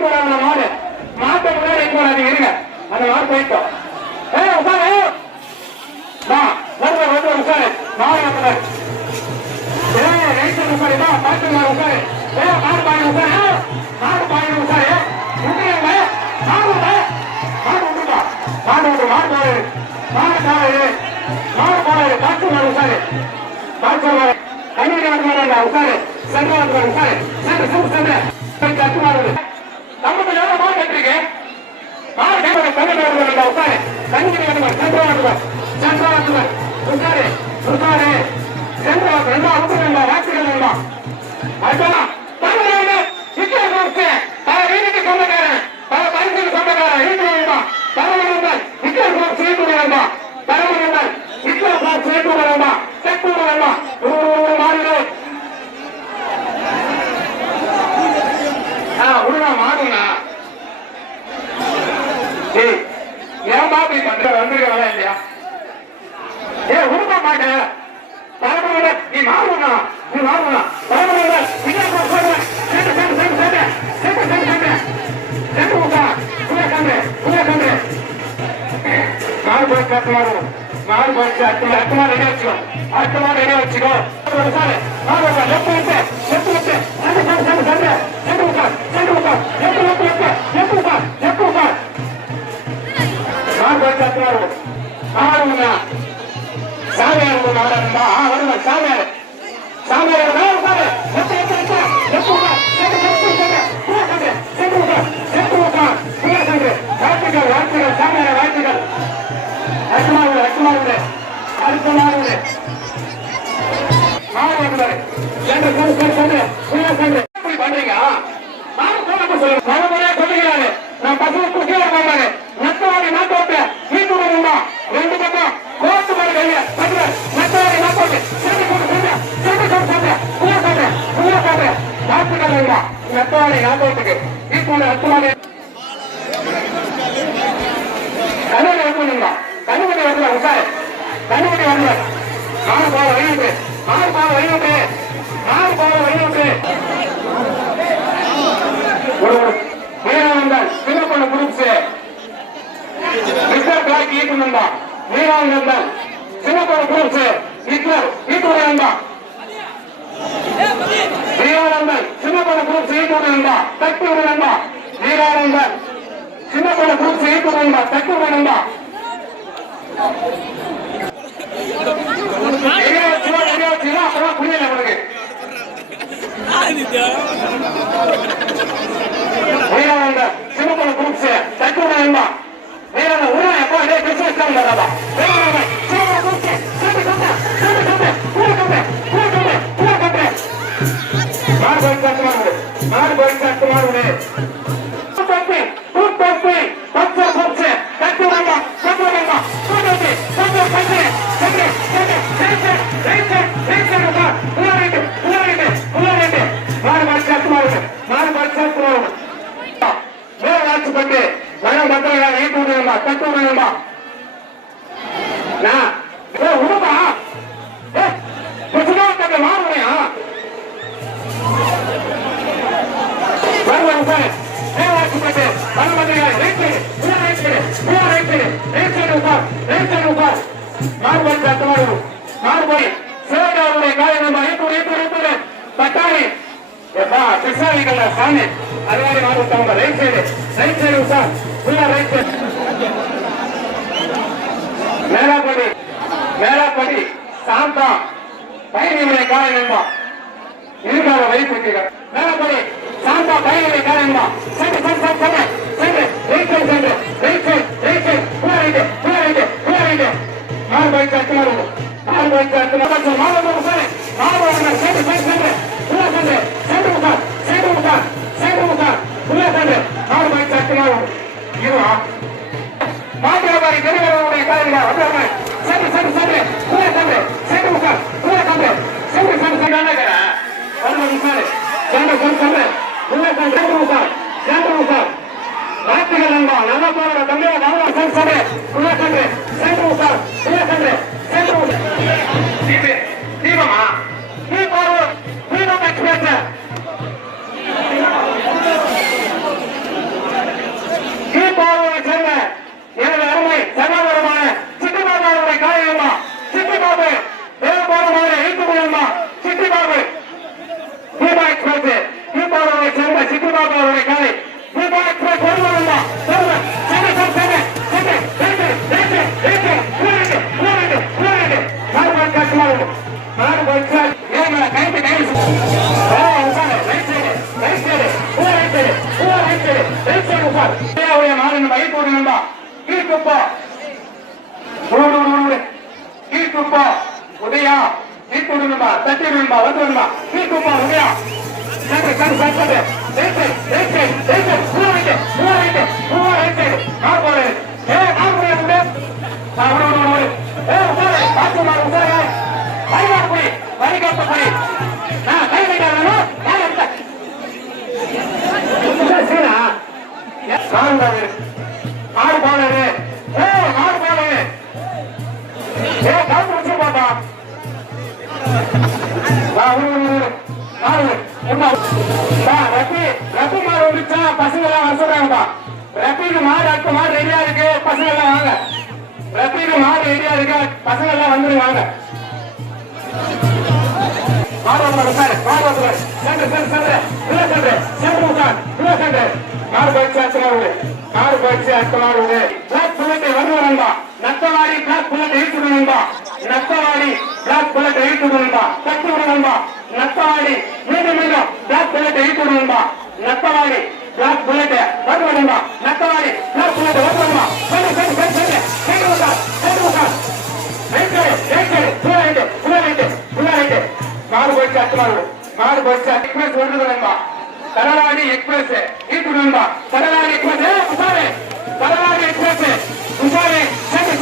போயிட்டு வராங்க மாடு? மாட்டை முன்னாடி வைக்க போறாதீங்க இருங்க. அந்த மாடு போயிட்டோம். ஏ உட்காரு. வருவார் வருவார் உட்காரு. மாடு உட்காரு. ஏ ரைட்டு உட்காரு. வா பாட்டு மாடு உட்காரு. ஏ மாடு பாடு உட்காரு. மாடு பாடு உட்காரு. உட்காருங்க மாடு மாடு உண்டுமா மாடு உண்டு மாடு பாரு மாடு பாரு மாடு பாரு பாட்டு மாடு உட்காரு. பாட்டு மாடு கண்ணாடி மாடு உட்காரு. சண்டை மாடு உட்காரு. சண்டை சண்டை சண்டை கட்டு மாடு கேட்டிருக்கேன் உட்காரு. கண்கிரி வேணுமா சென்ற வாக்குவா சென்ற வாக்குவா உட்காரு உட்காரு. சென்ற வாக்கு ரெண்டு அவங்க வேண்டாம் வாக்குகள் வேண்டாம் அடுத்தலாம் தமிழ் இங்கே கொடுத்து நாங்கள் கட்டுவாரு மாறுவா சாமியார் மாறா வருவா சாமியார் சாமியார் வாழ்த்துக்கள் வாழ்த்துக்கள் சாமியார் வாழ்த்துக்கள் ரத்மாவுல ரத்மாவுல அடுத்த நாளுல மாறுவாரு என்று சொல்லு சொல்லு சொல்லு சொல்லு பண்றீங்க நான் சொல்லுங்க பல முறையா சொல்லுகிறாரு நான் பசங்க குட்டியா இருப்பாங்க மற்றவரை நாட்டோட்ட சீட்டு வருமா ரெண்டு பக்கம் கோட்டு மாதிரி கைய பட்டுவர் மற்றவரை நாட்டோட்ட சீட்டு கொண்டு சொல்ற சீட்டு கொண்டு சொல்ற புய சொல்ற புய சொல்ற நாட்டுகள் ஐயா மற்றவரை நாட்டோட்டுக்கு இப்போ அத்துவாரே கனவு வரணுங்களா கனவுடைய வரல உட்காரு. கனவுடைய வரல நாலு போல வழியுண்டு நாலு போல ஒரு குரூப் ಬ್ಲಾಕ್ ಈಟಿನಿಂದ ನೀರಾವರಿಯಿಂದ ಸಿಂಗಪುರ ಗೂಡ್ಸ್ ಇಟ್ಲರ್ ಈಟೂರಿನಿಂದ ನೀರಾವರಂದನ್ ಸಿಂಗಪುರ ಗೂಡ್ಸ್ ಈಟೂರಿನಿಂದ ತಟ್ಟೂರಿನಿಂದ ನೀರಾವರಂದನ್ சின்னப்பட குரூப் சேர்த்து வேண்டாம் தக்க வேண்டாம் புரியல உனக்கு சின்னப்பட குரூப் தக்க வேண்டாம் నేను ఉన్నా ఎక్కువ క్రిస్మస్ టైం కదా ಮುಳ್ಳಾಲಿಗಲ್ಲ ಸ್ವಾಮಿ ಅಲವಾರು ಮಾಡುತ್ತಾ ರೈಟ್ ಸೈಡ್ ರೈಟ್ ಸೈಡ್ ಸಹ ಫುಲ್ಲ ರೈಟ್ ಸೈಡ್ மேலாப்படி மேலாப்படி சாந்தா பயணிகளை காரணம்? என்பா இருக்காத வைத்திருக்கிறீர்கள் மேலாப்படி சாந்தா பயணிகளை காரணம்? என்பா சரி சரி சரி. சரி சென்று வெயிட் சைட் சென்று வெயிட் சைட் வெயிட் சைட் புகாரிட்டு புகாரிட்டு புகாரிட்டு நாலு பைக் அத்துமாறு நாலு பைக் அத்துமாறு நாலு பைக் அத்துமாறு நாலு பைக் சென்று சென்று சென்று சென்று உட்கார் உள்ள கொண்டு நாலு மணிக்கு சட்டமாக இதுவா? மாட்டியாபாரி பெரியவர்களுடைய காலையில் வந்தவங்க சரி சரி சரி. உள்ள தந்து சரி உட்கார். உள்ள தந்து சரி சரி சரி. ஒன்பது சார். சண்டை சரி. சண்டை உள்ள தந்து சரி. உட்கார் சண்டை உட்கார் வார்த்தைகள் நண்பா நல்ல போற தம்பி நல்லா சரி சரி. உள்ள தந்து சரி உட்கார். உள்ள தந்து சரி உட்கார். தீபமா? நீ பாரு நீ நம்ம எக்ஸ்பர்ட் மாவட்டத்தை சேர்ந்த எனது அருமை சகோதரமான சிட்டி பாபு அவருடைய காயம்மா சிட்டி பாபு வேறுபாடுமான ஈட்டுமுடியுமா சிட்டி பாபு தீபா எக்ஸ்பிரஸ் தீபா அவரை சேர்ந்த சிட்டி பாபு அவருடைய காலை தீபா எக்ஸ்பிரஸ் வருமானமா சொல்லுங்க சரி சார் சரி சரி ஏற்று ஏற்று ஏற்று ஊரண்டு ஊரண்டு ஊரண்டு நாடு பாய்ச்சி நாடு பாய்ச்சி రైతు రైతు రూపాయలు ఇరవై నాలుగు రైతుడు నిన్న ఈ కుప్ప మూడు మూడు ఈ కుప్ప ఉదయ ఇప్పుడు నిమ్మ తట్టి నిమ్మ వద్దు నిమ్మ ఈ కుప్ప ఉదయ రైతు రైతు రైతు రైతు రైతు రైతు మూడు మూడు రైతు మూడు రైతు నాలుగు రైతు ఏ నాలుగు రైతు మూడు మూడు ఏ ఉదయ మాకు మాకు ఉదయ వరి நான்காவது ஆறு பாலரு ஏ ஆறு ஏ காத்து வச்சு பாப்பா நாலு ரப்பி ரப்பி மாடு பசங்க எல்லாம் வர சொல்றாங்கப்பா. மாடு அக்கு மாடு ரெடியா இருக்கு. பசங்க எல்லாம் வாங்க. ரப்பிக்கு மாடு ரெடியா இருக்கு? பசங்க எல்லாம் வந்துருவாங்க மாடு வந்து சார் மாடு வந்து சென்று. சென்று. சென்று. కారు బయట చేస్తున్నాడు కారు బయట చేస్తున్నాడు బ్లాక్ బుల్లెట్ ఎవరు ఉందా నత్తవాడి బ్లాక్ బుల్లెట్ ఎయిట్గా ఉందా నత్తవాడి బ్లాక్ బుల్లెట్ ఎయిట్గా ఉందా కట్టుకుని ఉందా నత్తవాడి మీద మీద బ్లాక్ బుల్లెట్ ఎయిట్గా ఉందా నత్తవాడి బ్లాక్ బుల్లెట్ ఎవరు ఉందా నత్తవాడి బ్లాక్ బుల్లెట్ ఎవరు ఉందా కారు బయట చేస్తున్నాడు కారు బయట రిక్వెస్ట్ ఉండదు ತರವಾಡಿ ಎಕ್ಸ್ಪ್ರೆಸ್ ಈ ಕುಟುಂಬ ತರವಾಡಿ ಎಕ್ಸ್ಪ್ರೆಸ್ ಉಸಾರೆ ತರವಾಡಿ ಎಕ್ಸ್ಪ್ರೆಸ್ ಉಸಾರೆ ಸರಿ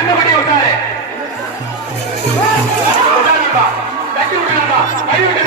கண்ணு பண்ணி விட்டாரு. கட்டி விட்டுறாப்பா கை விட்டு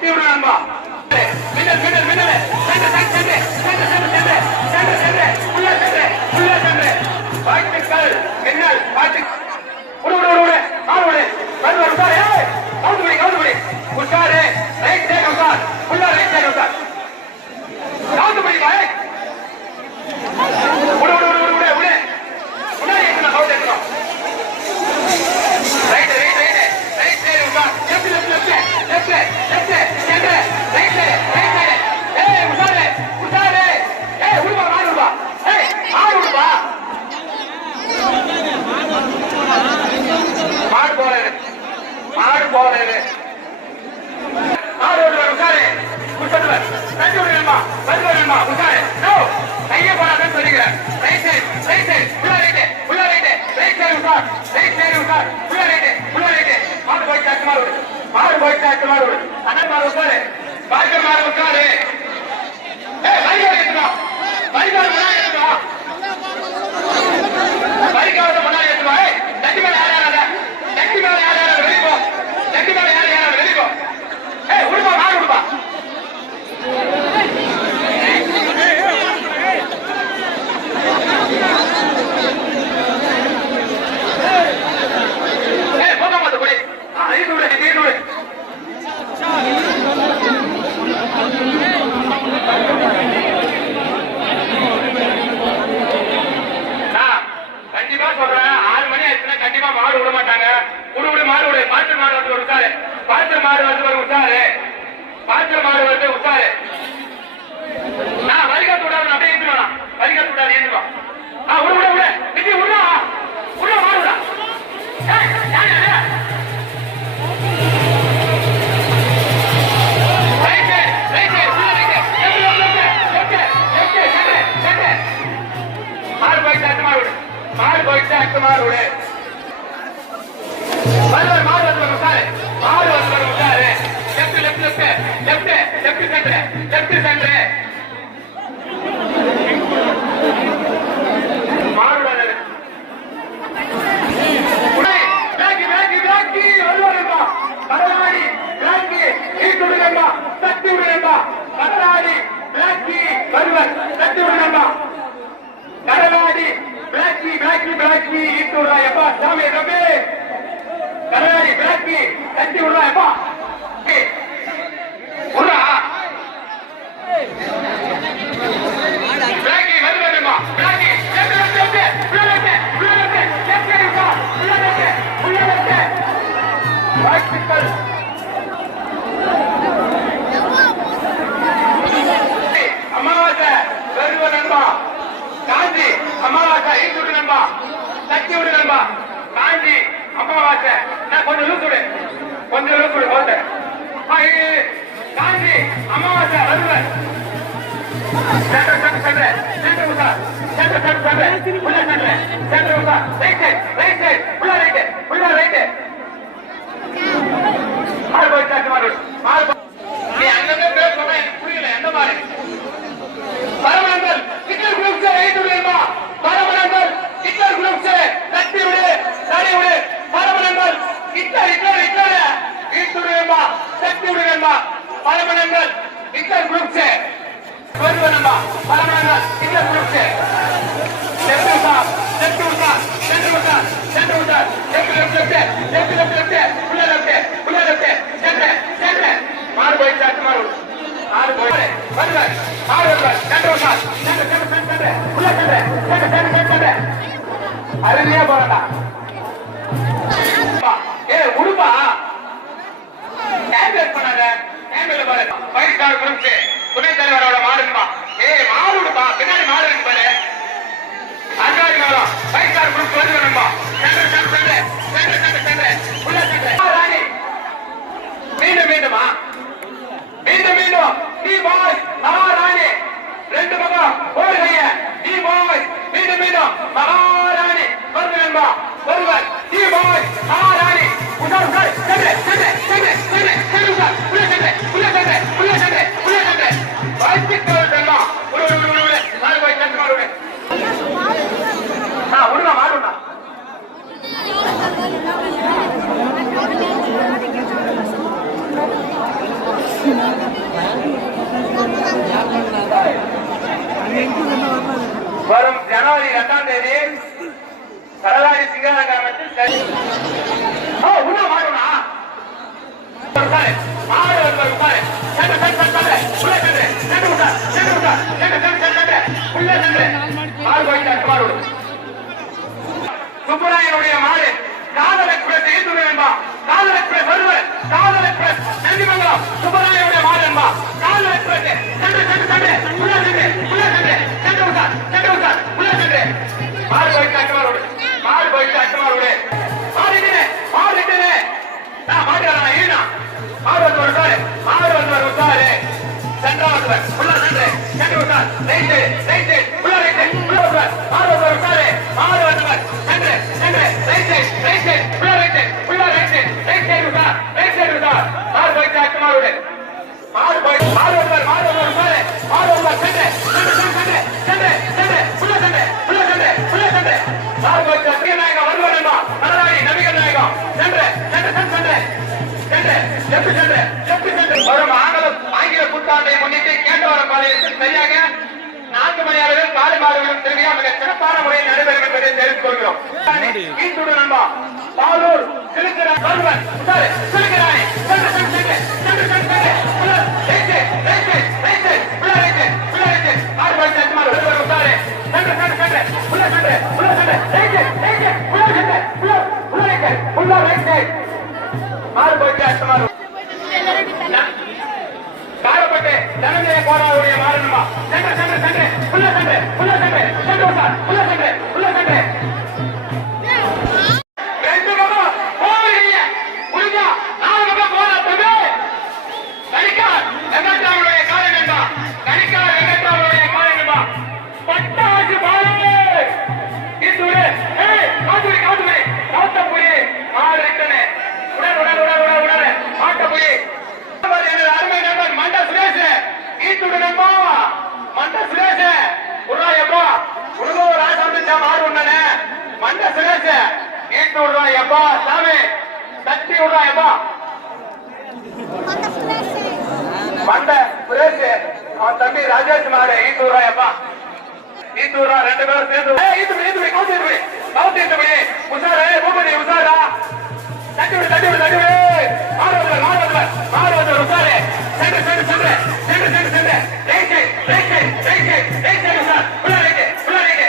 தீவிர நண்பா மின்னல் மின்னல் மின்னல் sir right side right side உள்ள ரைட் உள்ள right right side sir right side sir உள்ள ரைட் உள்ள ரைட் மாடு போய் சாட்டு மாடு விடு. மாடு போய் சாட்டு மாடு விடு. அண்ணன் மாடு உட்காரு. பாய்க்க மாடு உட்காரு. ஏய் பைக் எடுத்துக்கோ. பைக் எடுத்துக்கோ. பைக்காவது முன்னாடி எடுத்துக்கோ. ஏய் மாடு விட மாட்டாங்க. விடு விடு மாடு விடு. பாத்திர மாடு வந்து ஒரு உஷாரு. பாத்திர மாடு வந்து ஒரு உஷாரு. பாத்திர மாடு வந்து உஷாரு. நான் விடாது அப்படியே ஏந்துருவான் வரிகாத்து விடாது ஏந்துருவான் ஆ விடு விடு விடு விஜி விடுறா விடுற மாடு விடா. ஏய், மாடு போயிட்டு மாடு விடு மாறு போயிட்டு அட்டு மாடு விடு வருவார் மாடு வந்து வரும் சார் மாடு வந்து வரும் சார் லெஃப்ட் லெஃப்ட் விளக்கி கட்டி விடலாம் தட்டி பிளாக்கி எப்பா தட்டி காஞ்சி நண்பா. சக்தி விடு நண்பா. காஞ்சி அமாவாசை நான் கொஞ்சம் லூஸ் விடு. கொஞ்சம் லூஸ் விடு போட்டு. காஞ்சி அமாவாசை வருவன் சென்டர் சென்டர் சென்டர். சென்டர் உசா சென்டர் சென்டர் சென்டர். உள்ள சென்டர். சென்டர் உசா ரைட் சைடு ரைட் சைடு உள்ள ரைட் உள்ள ரைட் மாறு போய் சாட்டு மாறு மாறு போ- நீ அங்கங்க பேர் சொன்னா எனக்கு புரியல எந்த மாதிரி பரமனந்தல் ஹிட்லர் குரூப் சே ரைட் விடுமா பரமனந்தல் ஹிட்லர் குரூப் சே தட்டி விடு தடி விடு பரமனந்தல் ஹிட்லர் ஹிட்லர் ஹிட்லர் ஈட்டு விடுமா தட்டி விடுமா பரமனந்தல் ஹிட்லர் குரூப் சே வருவனமா பரமனந்தல் லெஃப்ட் உசா லெஃப்ட் உசா சென்டர் உசா centre உசா left left left left left left உள்ள லெஃப்ட் உள்ள லெஃப்ட் சென்டர் சென்டர் மாறு போய் சாட்டு மாறு. மாறு போய். மாறு சென்டர் சென்டர் சென்டர் சென்டர் உள்ள சென்டர் சென்டர் சென்டர் சென்டர் அருமையா போறடா. ஃபைவ் துணை தலைவரோட மாடுப்பா ஏ மாடுப்பா பின்னாடி மாடு இருக்கு பாரு மேலம் வந்து வேணும்பா உள்ள ராணி. மீண்டும் மீண்டுமா மீண்டும் மீண்டும். டி பாய். மகாராணி ரெண்டு பக்கம். ஓடுகைய டி பாய். மீண்டும் மீண்டும். மகாராணி வருவன். டி பாய். மகாராணி உள்ள வருவார் உள்ள நின்று. கேட்டு விட்டார் ரைட்டு ரைட்டு. உள்ள ரைட்டு உள்ள வருவார். ஆறு வருவார். விட்டாரு ஆறு வருவார். நின்று நின்று. Right right. உள்ள ரைட்டு. உள்ள ரைட்டு. ரைட் சைடு விட்டார் ரைட் சைடு விட்டார் ஆறு போயிட்டு அக்குமாரோடு மாறு போய் மாறு வருவார். மாறு வருவார். விட்டாரு மாறு வருவார். சென்று சென்று சென்று சென்று சென்று உள்ள சென்று உள்ள சென்று உள்ள சென்று மாறு போயிட்டு சத்தியநாயகம் வருவார் என்பா. மனதாயி நபிகள் நாயகம். சென்று சென்று சென்று சென்று சென்று சென்று சென்று வருமா. புத்தாண்டை முன்னிட்டு கேட்டவரம் பாளையத்தில் சரியாக நான்கு மணி அளவில் காலை மாதங்களும் திருவிழா மிக சிறப்பான முறையில் நடைபெறும் என்பதை தெரிவித்துக் கொள்கிறோம். நண்பா பாலூர் சிலுக்கிறாய் சிலுக்கிறாய் மண்ட சுரேஷ் அவன் தம்பி ராஜேஷ் மாடு ஈட்டு விடுறாயப்பா ஈட்டு விடுறா ரெண்டு பேரும் சேர்ந்து ஏய், ஈட்டு விடு, ஈட்டு விடு, கவுத்து ஈட்டு விடு. கவுத்து ஈட்டு விடு. உஷாரு, பூபதி, உஷாரா. தட்டி விடு, தட்டி விடு, தட்டி விடு. மாடு வந்துரு, மாடு வந்துரு, மாடு வந்துரு, உஷாரு. சென்று, சென்று, சென்று, சென்று, சென்று, சென்று. ரைட் சைடு, ரைட் சைடு, உஷார். உள்ள ரைட்டு, உள்ள ரைட்டு.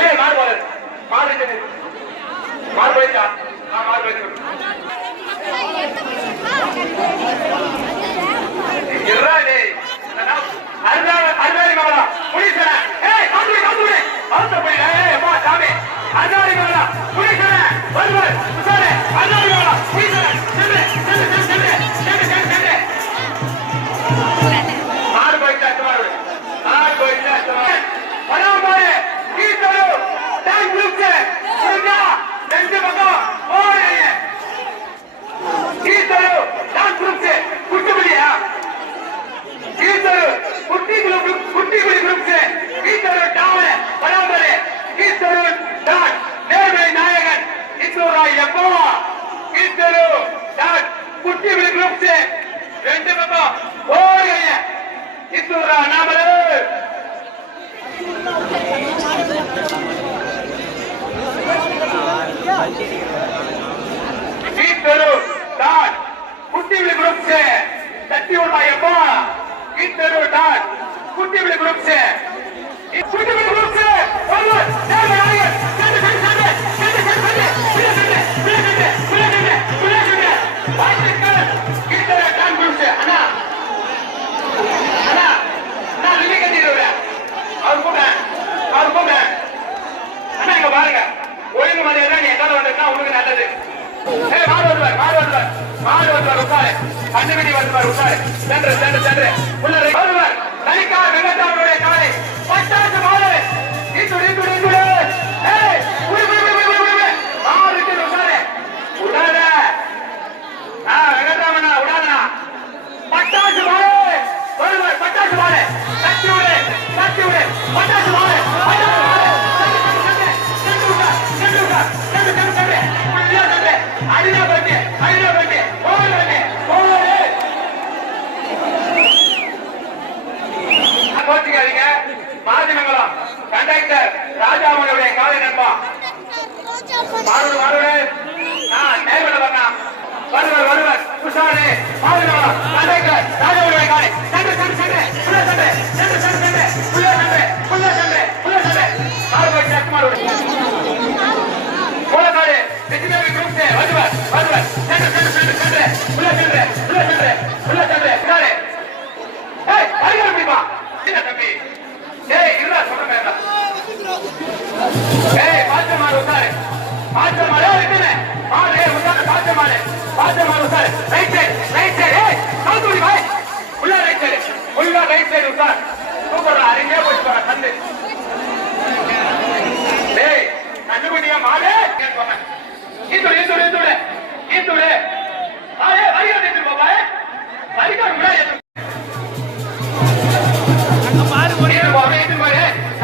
ஏய், மாடு மாடு மாடு மாடு வருவார், உஷாரு. அருணாரி மகளா, புலிசன. சென்று, சென்று, சென்று, சென்று. சென்று, குழு குட்டி குழி குரூப்ஸ் பராமரி கீழ்த்தரு டாட் நேர்மை நாயகன் இந்தூராய் எப்பவா கீழ்த்தரு டாட் குட்டி குழி ரெண்டு பக்கம் ஓடுங்க இந்தூரா நாமரு கீழ்த்தரு டாட் குட்டி குழி தட்டி விடா எப்பா? கீழ்த்தரு டாட் குட்டி குரூப்ஸ் குட்டி குரூப்ஸ் ஒருவர் நேர்மை நாயகன் சென்று சென்று சென்று சென்று சென்று சென்று பிள்ளை சென்று பிள்ளை சென்று பிள்ளை சென்று குரூப்ஸ் அண்ணா. அண்ணா. அண்ணா லிவி கட்டிடுவேன் அவர் கூட அவர் கூட அண்ணா இங்க பாருங்க. ஒழுங்கு மரியாதை நீ எதாவது வந்திருக்கா உனக்கு நல்லது. மாடு வருவார் மாடு வருவார். மாடு வருவார் உட்காரு. கண்டுபிடி வருவார் உட்காரு. சென்று சென்று சென்று. உள்ள வருவார். தனிக்கா காலை. பட்டாசு உடாத. பட்டாசு பட்டாசு விடு விடு பட்டாசு பட்டாசு கண்டக்டர் ராஜாமனுடைய காலை நண்பா. மாறுடு மாறுடு ஆ நேர்மல வர்ணா வருவர் வருவர். உஷாரு மாறுடு கண்டக்டர் ராஜாவுடைய காலை. சென்று சென்று சென்று.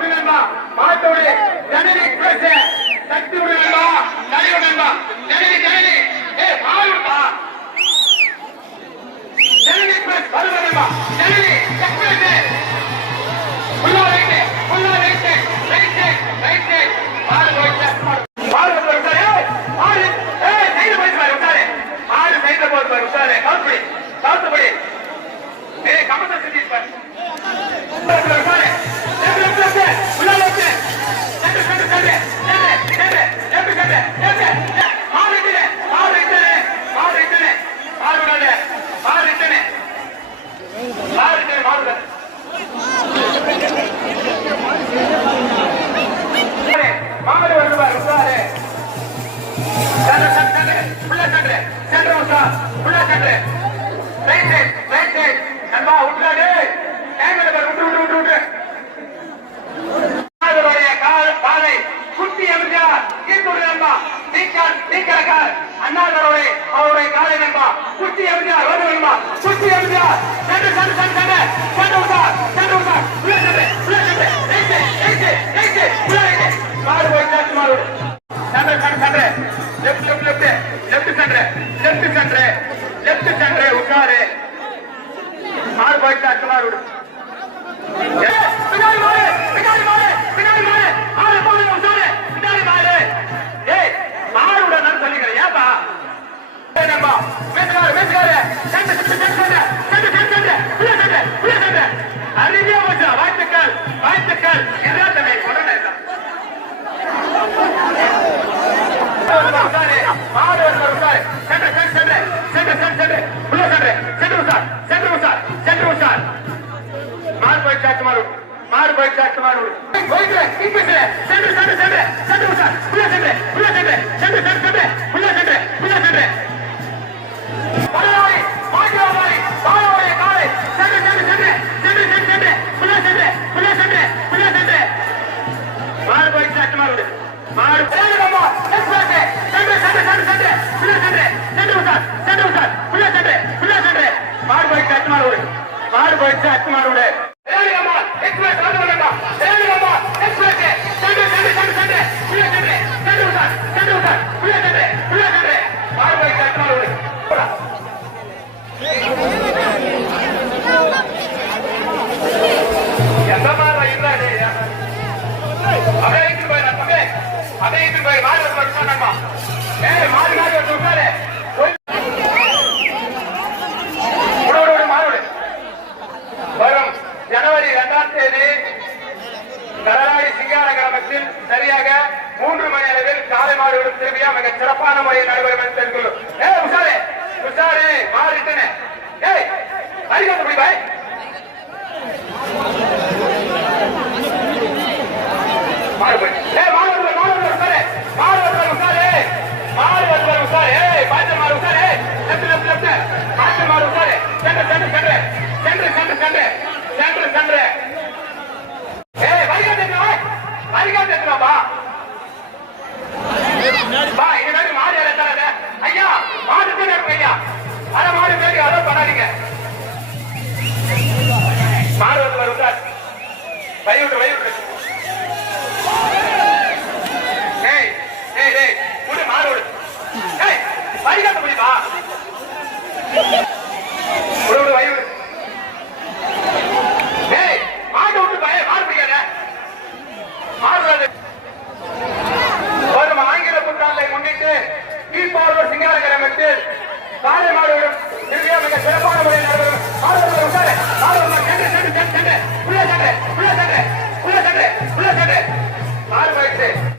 விடுங்கண்ணா மாட்டோடு ஜனனி பேச. சக்தி விடுங்கண்ணா நடி விடுங்கண்ணா ஜனனி ஜனனி. ஏ மாறுப்பா ஜனனி பேச வருவதுண்ணா ஜனனி சக்தி பேச ஃபுல்லா ரைட் ஃபுல்லா ரைட் ரைட் ரைட் மாறு போயிட்ட மாறு போயிட்டாரு மாறு ஏய் நைட் போயிட்டு பாரு உட்காரு மாறு நைட் போயிட்டு பாரு உட்காரு காத்துப்படி காத்துப்படி பின்னாடி மாறு பின்னாடி மாறு பின்னாடி மாறு ஆறு போது சென்று சென்று சென்று. சென்று சென்று சென்று. சென்று. சென்று சென்று சென்று சென்று. மாடு போயிடுச்சு அத்து மாடு வரும் ஜனவரி இரண்டாம் தேதி கடலாடி சிங்கார சரியாக மூன்று மணி அளவில் காலை மாடுகளும் திரும்பியா மிக சிறப்பான முறையில் நடைபெறும் என்று தெரிந்து கொள்ளும் ஏ உஷாரே உஷாரே மாறிட்டனே ஏய் அடிக்கடி பாய். சென்று சென்று சென்று. சென்று சென்று சென்று. சென்று சென்று.